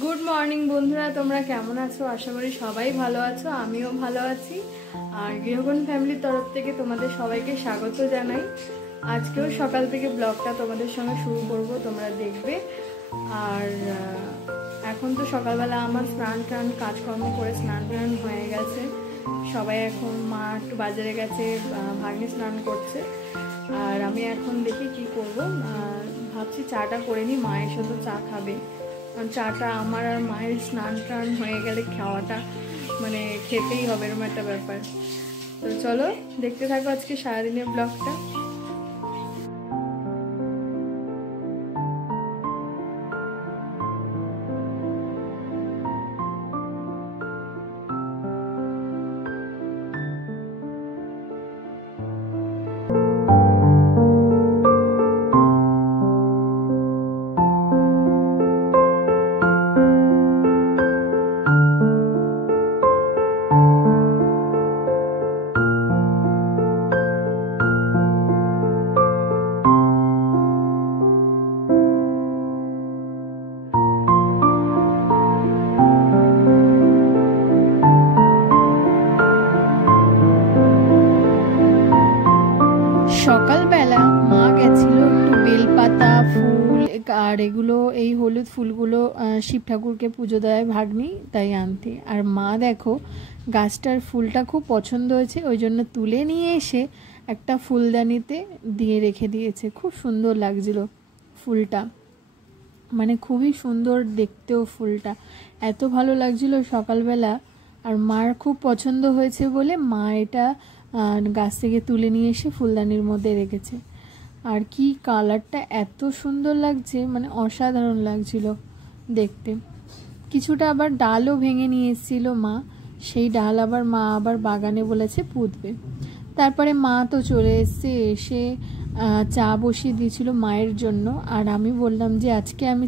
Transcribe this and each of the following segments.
Good morning বন্ধুরা, তোমরা কেমন আছো? আশা করি সবাই ভালো আছো, আমিও ভালো আছি। আর গৃহকোণ ফ্যামিলির তরফ থেকে তোমাদের সবাইকে স্বাগত জানাই। আজকেও সকাল থেকে ব্লগটা তোমাদের সঙ্গে শুরু করব, তোমরা দেখবে। আর এখন তো সকালবেলা আমার স্নান টান কাজকর্ম করে স্নান টান হয়ে গেছে। সবাই এখন মা একটু বাজারে গেছে, ভাগ্নে স্নান করছে। আর আমি এখন দেখি কি করব, ভাবছি চাটা করে নিই, মা এসে তো চা খাবে। চাটা আমার আর মায়ের স্নান টান হয়ে গেলে খাওয়াটা মানে খেতেই হবে, এরকম একটা ব্যাপার। তো চলো দেখতে থাকো আজকে সারাদিনের ব্লগটা। সকালবেলা মা গেছিল একটু বেলপাতা ফুল আর এগুলো, এই হলুদ ফুলগুলো শিব ঠাকুরকে পুজো দেয় ভাগ্নি, তাই আনতে। আর মা দেখো গাছটার ফুলটা খুব পছন্দ হয়েছে, ওই জন্য তুলে নিয়ে এসে একটা ফুলদানিতে দিয়ে রেখে দিয়েছে। খুব সুন্দর লাগছিল ফুলটা, মানে খুবই সুন্দর দেখতেও ফুলটা, এত ভালো লাগছিল সকালবেলা। আর মার খুব পছন্দ হয়েছে বলে মা এটা গাছ থেকে তুলে নিয়ে এসে ফুলদানির মধ্যে রেখেছে। আর কি কালারটা এত সুন্দর লাগছে, মানে অসাধারণ লাগছিল দেখতে। কিছুটা আবার ডালও ভেঙে নিয়ে এসেছিল মা, সেই ডাল আবার মা আবার বাগানে বলেছে পুঁতবে। তারপরে মা তো চলে এসে এসে চা বসিয়ে দিয়েছিল মায়ের জন্য। আর আমি বললাম যে আজকে আমি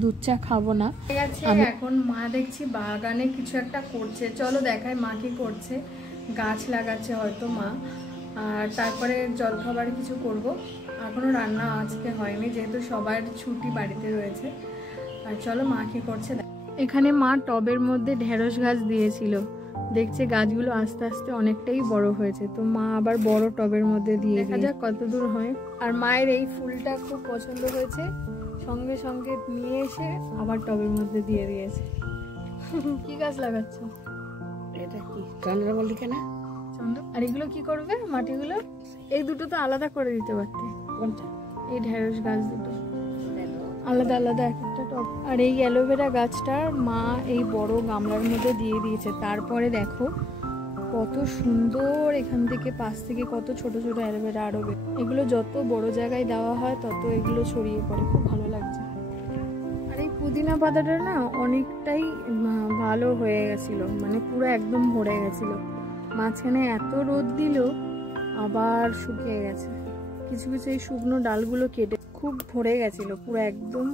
দুধ চা খাবো না। এখন মা দেখছি বাগানে কিছু একটা করছে, চলো দেখায় মা কি করছে। গাছ লাগাচ্ছে হয়তো মা, আর তারপরে জলখাবার কিছু করব। এখনো রান্না আজকে হয়নি, যেহেতু সবার ছুটি বাড়িতে রয়েছে। আর চলো মা কি করছে। এখানে মা টবের মধ্যে ঢেঁড়স গাছ দিয়েছিল, দেখছে গাছগুলো আস্তে আস্তে অনেকটাই বড় হয়েছে, তো মা আবার বড় টবের মধ্যে দিয়ে দেখা যাক কত দূর হয়। আর মায়ের এই ফুলটা খুব পছন্দ হয়েছে, সঙ্গে সঙ্গে নিয়ে এসে আবার টবের মধ্যে দিয়ে দিয়েছে। কি গাছ লাগাচ্ছ? এটা কি চন্দ্রমল্লিকা কেনা চন্দ্র? আর এগুলো কি করবে মাটিগুলো? এই দুটো তো আলাদা করে দিতে পারতে। কোনটা? এই ঢেঁড়স গাছ দুটো আলাদা আলাদা এক একটা টব। আর এই অ্যালোভেরা গাছটা মা এই বড় গামলার মধ্যে দিয়ে দিয়েছে। তারপরে দেখো কত সুন্দর, এখান থেকে পাশ থেকে কত ছোট ছোট অ্যালোভেরা আরো। এগুলো যত বড় জায়গায় দেওয়া হয় তত এগুলো ছড়িয়ে পড়ে, খুব ভালো লাগছে। আর এই পুদিনা পাতাটা না অনেকটাই ভালো হয়ে গেছিল, মানে পুরো একদম ভরে গেছিল। মাঝখানে এত রোদ দিল আবার শুকিয়ে গেছে, কিছু কিছু এই শুকনো ডালগুলো কেটে খুব ভরে গেছিল, পুরো একদম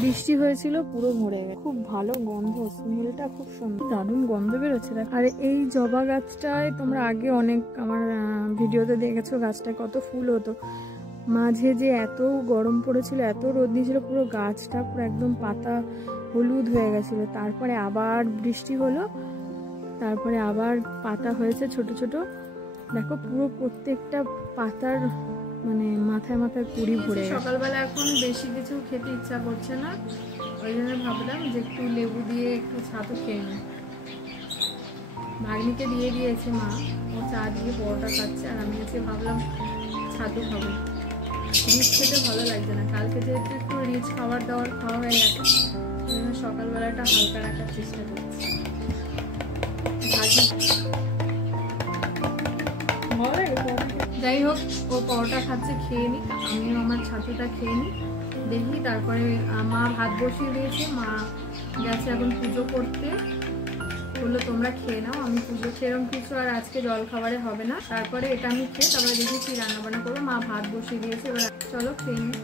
বৃষ্টি হয়েছিল পুরো ভরে গেছে। খুব ভালো গন্ধ, স্মেলটা খুব সুন্দর, দারুণ গন্ধ বেরোচ্ছে। আর এই জবা গাছটায় তোমরা আগে অনেক আমার ভিডিওতে দেখেছো, গাছটায় কত ফুল হতো। মাঝে যে এত গরম পড়েছিল, এত রোদ দিয়েছিল, পুরো গাছটা পুরো একদম পাতা হলুদ হয়ে গেছিল। তারপরে আবার বৃষ্টি হলো, তারপরে আবার পাতা হয়েছে ছোট ছোট। দেখো পুরো প্রত্যেকটা পাতার মানে মাথায় মাথায় কুড়ি ভরে। সকালবেলা এখন বেশি কিছু খেতে ইচ্ছা করছে না, ওই জন্য ভাবলাম যে একটু লেবু দিয়ে একটু ছাতু খেয়ে নিই। ভাগ্নিকে দিয়ে দিয়েছে মা, ও চা দিয়ে পরোটা খাচ্ছে, আর আমি আজকে ভাবলাম ছাতু খাবো। রিচ খেতে ভালো লাগছে না, কালকে যেহেতু একটু রিচ খাবার দাবার খাওয়া হয়ে গেছে, ওই জন্য সকালবেলাটা হালকা রাখার চেষ্টা করছি। যাই হোক, ও পরোটা খাচ্ছে, খেয়ে নিই, আমিও আমার ছাতুটা খেয়ে নিই দেখি। তারপরে মা ভাত বসিয়ে দিয়েছে, মা গেছে এখন পুজো করতে, বললো তোমরা খেয়ে নাও, আমি পুজো সেরকম কিছু আর আজকে জল খাবারে হবে না। তারপরে এটা আমি খেয়ে তারপরে দেখি কি রান্নাবান্না করবো। মা ভাত বসিয়ে দিয়েছে, এবার চলো খেয়ে নিই।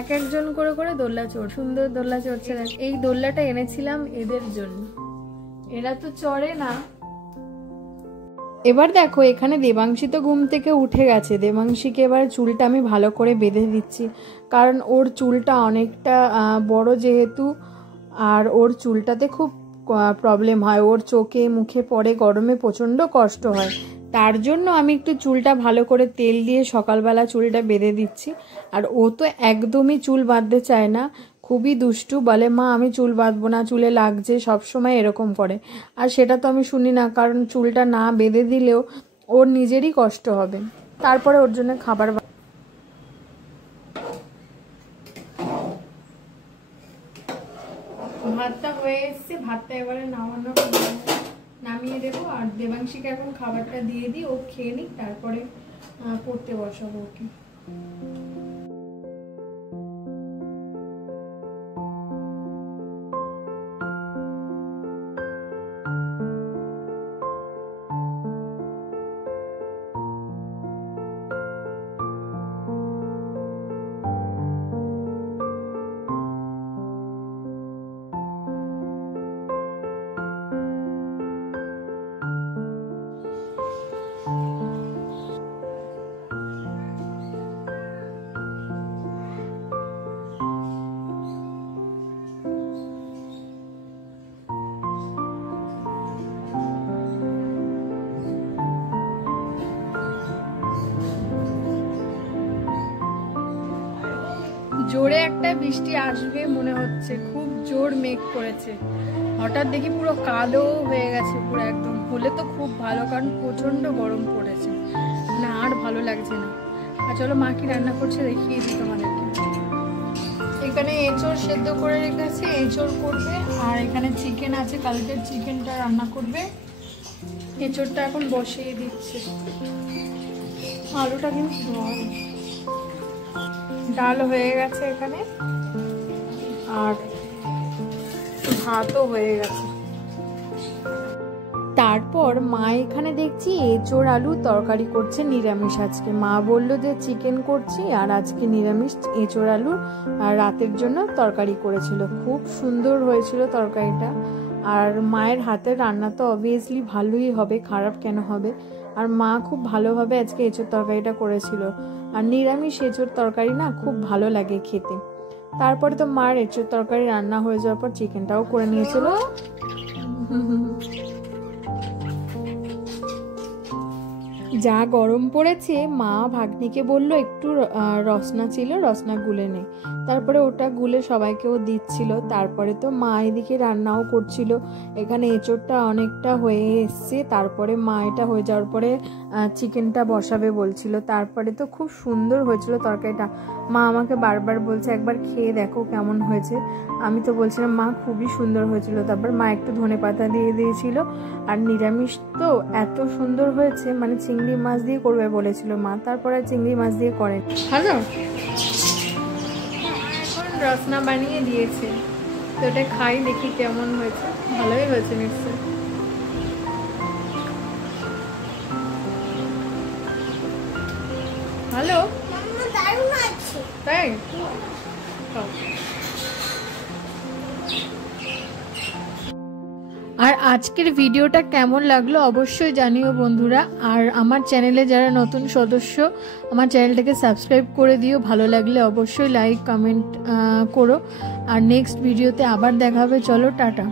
এক একজন করে করে দোল্লা চড়, সুন্দর দোল্লা চড়ছে। এই দোল্লাটা এনেছিলাম এদের জন্য, এরা তো চড়ে না, এবার দেখো এখানে দেবাংশী তো ঘুম থেকে উঠে গেছে। দেবাংশীকে এবার চুলটা আমি ভালো করে বেঁধে দিচ্ছি, কারণ ওর চুলটা অনেকটা বড় যেহেতু, আর ওর চুলটাতে খুব প্রবলেম হয়, ওর চোখে মুখে পড়ে, গরমে প্রচণ্ড কষ্ট হয়। তার জন্য আমি একটু চুলটা ভালো করে তেল দিয়ে সকালবেলা চুলটা বেঁধে দিচ্ছি। আর ও তো একদমই চুল বাঁধতে চায় না, খুবই দুষ্টু, বলে মা আমি চুল বাঁধবো না, চুলে লাগছে, সবসময় এরকম করে। আর সেটা তো আমি শুনি না, কারণ চুলটা না বেঁধে দিলেও ওর নিজেরই কষ্ট হবে। তারপরে ওর জন্য খাবার ভাতটা হয়ে এসছে, ভাতটা এবারে নামিয়ে দেবো। আর দেবাংশীকে এখন খাবারটা দিয়ে দিই, ও খেয়ে নিক, তারপরে পড়তে বসাবো ওকে। জোরে একটা বৃষ্টি আসবে মনে হচ্ছে, খুব জোর মেঘ করেছে। হঠাৎ দেখি পুরো কালো হয়ে গেছে পুরো একদম। হলে তো খুব ভালো, কারণ প্রচন্ড গরম পড়েছে, না আর ভালো লাগছে না। আর চলো মা কি রান্না করছে দেখিয়ে দিই তোমাদেরকে। এখানে এঁচড় সেদ্ধ করে রেখেছে, এঁচড় করবে। আর এখানে চিকেন আছে, কালকের চিকেনটা রান্না করবে। এঁচড়টা এখন বসিয়ে দিচ্ছে। আলুটা কিন্তু ডাল হয়ে গেছে এখানে, আর ভাতও হয়ে গেছে। তারপর মা এখানে দেখছি এঁচড় আলু তরকারি করছে নিরামিষ আজকে। মা বললো যে চিকেন করছি, আর আজকে নিরামিষ এঁচড় আলু আর রাতের জন্য তরকারি করেছিল। খুব সুন্দর হয়েছিল তরকারিটা। আর মায়ের হাতের রান্না তো অবভিয়াসলি ভালোই হবে, খারাপ কেন হবে। আর মা খুব ভালোভাবে আজকে এঁচড় তরকারিটা করেছিল। আর নিরামিষ এঁচড় তরকারি না খুব ভালো লাগে খেতে। তারপরে তো মার এঁচড় তরকারি রান্না হয়ে যাওয়ার পর চিকেনটাও করে নিয়েছিল। যা গরম পড়েছে, মা ভাগ্নিকে বলল একটু রসনা ছিল, রসনা গুলে নে। তারপরে ওটা গুলে সবাইকেও দিচ্ছিল। তারপরে তো মা এদিকে রান্নাও করছিল। এখানে এঁচড়টা অনেকটা হয়ে এসছে। তারপরে মা এটা হয়ে যাওয়ার পরে চিকেনটা বসাবে বলছিল। তারপরে তো খুব সুন্দর হয়েছিল তরকারিটা। মা আমাকে বারবার বলছে একবার খেয়ে দেখো কেমন হয়েছে। আমি তো বলছিলাম মা খুবই সুন্দর হয়েছিল। তারপর মা একটু ধনেপাতা দিয়ে দিয়েছিল। আর নিরামিষ তো এত সুন্দর হয়েছে, মানে চিংড়ি মাছ দিয়ে করবে বলেছিল মা, তারপরে চিংড়ি মাছ দিয়ে করেন। হ্যালো, এখন রসনা বানিয়ে দিয়েছে, তো এটা খাই দেখি কেমন হয়েছে। ভালোই হয়েছে নিশ্চয়। হ্যালো, তাই আর আজকের ভিডিওটা কেমন লাগলো অবশ্যই জানিও বন্ধুরা। আর আমার চ্যানেলে যারা নতুন সদস্য, আমার চ্যানেলটাকে সাবস্ক্রাইব করে দিও। ভালো লাগলে অবশ্যই লাইক কমেন্ট করো। আর নেক্সট ভিডিওতে আবার দেখা হবে। চলো টাটা।